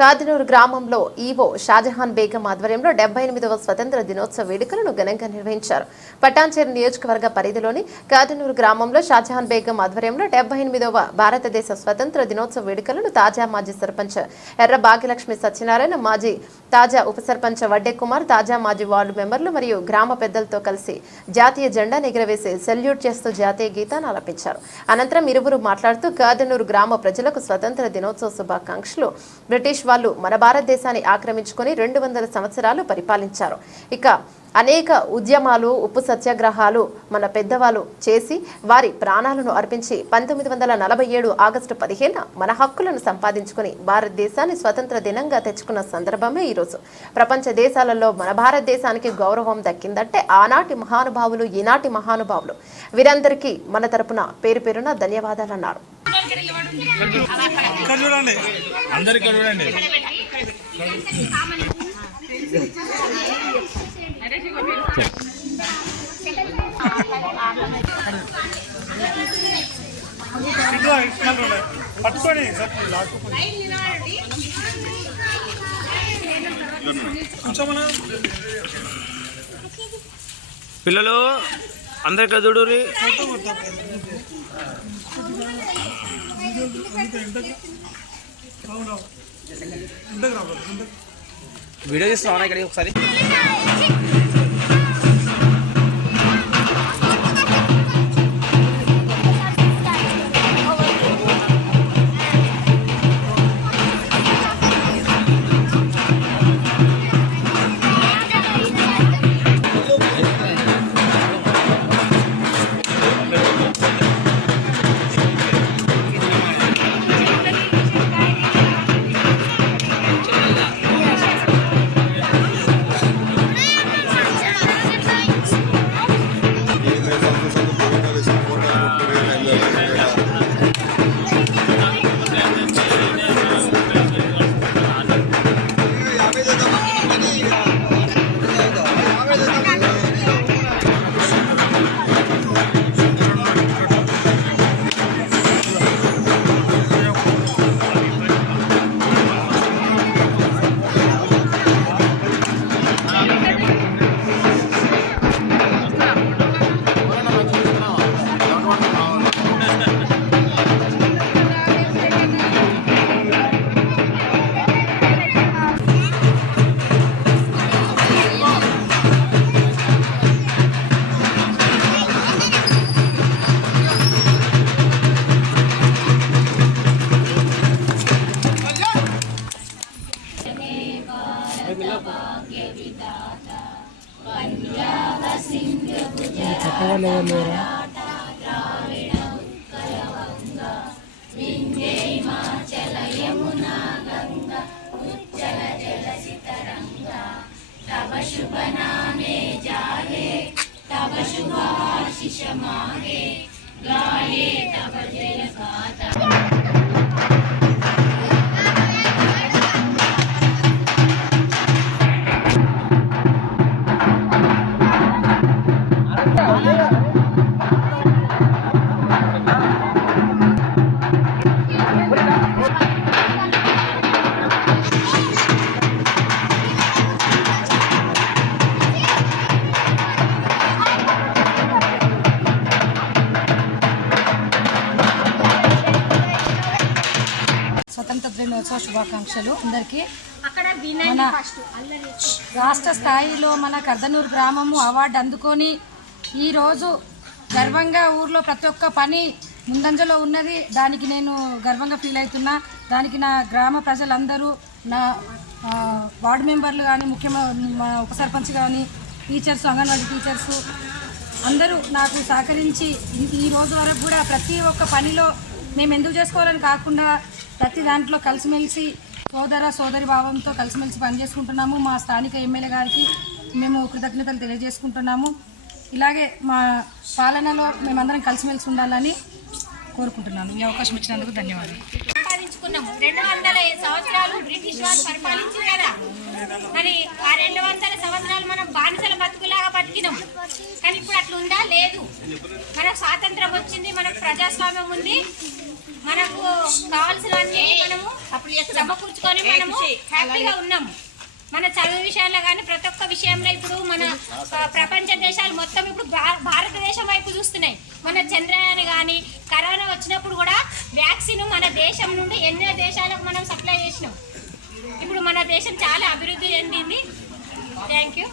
కాదనూరు గ్రామంలో ఈవో షాజహాన్ బేగం ఆధ్వర్యంలో 78వ స్వతంత్ర దినోత్సవ వేడుకలను ఘనంగా నిర్వహించారు. పటాన్చెరు నియోజకవర్గ పరిధిలోని కాదనూరు గ్రామంలో షాజహాన్ బేగం ఆధ్వర్యంలో 78వ భారతదేశ స్వతంత్ర దినోత్సవ వేడుకలను తాజా మాజీ సర్పంచ్ ఎర్ర భాగ్యలక్ష్మి సత్యనారాయణ, మాజీ తాజా ఉప సర్పంచ్ వడ్డే కుమార్, తాజా మాజీ వార్డు మెంబర్లు మరియు గ్రామ పెద్దలతో కలిసి జాతీయ జెండాను ఎగురవేసి సెల్యూట్ చేస్తూ జాతీయ గీతాన్ని ఆలపించారు. అనంతరం ఇరువురు మాట్లాడుతూ కాదనూరు గ్రామ ప్రజలకు స్వతంత్ర దినోత్సవ శుభాకాంక్షలు. బ్రిటిష్ వాళ్ళు మన భారతదేశాన్ని ఆక్రమించుకొని 200 సంవత్సరాలు పరిపాలించారు. ఇక అనేక ఉద్యమాలు, ఉప్పు సత్యాగ్రహాలు మన పెద్దవాళ్ళు చేసి వారి ప్రాణాలను అర్పించి 1947 ఆగస్టు 15 మన హక్కులను సంపాదించుకుని భారతదేశాన్ని స్వతంత్ర దినంగా తెచ్చుకున్న సందర్భమే ఈరోజు. ప్రపంచ దేశాలలో మన భారతదేశానికి గౌరవం దక్కిందంటే ఆనాటి మహానుభావులు, ఈనాటి మహానుభావులు. వీరందరికీ మన తరపున పేరు పేరున ధన్యవాదాలన్నారు. పిల్లలు అందరికీ చూడురి. వీడియో తీస్తున్నావా ఇక్కడ ఒకసారి? స్వతంత్ర దినోత్సవ శుభాకాంక్షలు అందరికీ. మన రాష్ట్ర స్థాయిలో మన కాదనూరు గ్రామము అవార్డు అందుకొని ఈరోజు గర్వంగా ఊర్లో ప్రతి ఒక్క పని ముందంజలో ఉన్నది. దానికి నేను గర్వంగా ఫీల్ అవుతున్నా. దానికి నా గ్రామ ప్రజలందరూ, నా వార్డు మెంబర్లు కానీ, ముఖ్యమైన ఉప సర్పంచ్ కానీ, టీచర్స్, అంగన్వాడీ టీచర్సు అందరూ నాకు సహకరించి ఈ రోజు వరకు కూడా ప్రతి ఒక్క పనిలో మేము ఎందుకు చేసుకోవాలని కాకుండా ప్రతి దాంట్లో కలిసిమెలిసి సోదరి భావంతో కలిసిమెలిసి పనిచేసుకుంటున్నాము. మా స్థానిక ఎమ్మెల్యే గారికి మేము కృతజ్ఞతలు తెలియజేసుకుంటున్నాము. ఇలాగే మా పాలనలో మేమందరం కలిసిమెలిసి ఉండాలని కోరుకుంటున్నాను. ఈ అవకాశం ఇచ్చినందుకు ధన్యవాదాలు. సంపాదించుకున్నాము. 200 సంవత్సరాలు బ్రిటిష్ వాళ్ళు పరిపాలించారు కదా. మరి ఆ 200 సంవత్సరాలు మనం బానిసల బతుకులాగా బతికినాం. కానీ ఇప్పుడు అట్లా ఉందా? లేదు. మనకు స్వాతంత్రం వచ్చింది, మనకు ప్రజాస్వామ్యం ఉంది. మనకు కావాల్సినవన్నీ మనము సమకూర్చుకొని మనము హ్యాపీగా ఉన్నాము. మన చదువు విషయాల్లో కానీ ప్రతి ఒక్క విషయంలో ఇప్పుడు మన ప్రపంచ దేశాలు మొత్తం ఇప్పుడు భారతదేశం వైపు చూస్తున్నాయి. మన చంద్రయాన్ కానీ కరోనా వచ్చినప్పుడు కూడా వ్యాక్సిన్ మన దేశం నుండి ఎన్నో దేశాలకు మనం సప్లై చేసినాం. ఇప్పుడు మన దేశం చాలా అభివృద్ధి చెందింది. Thank you.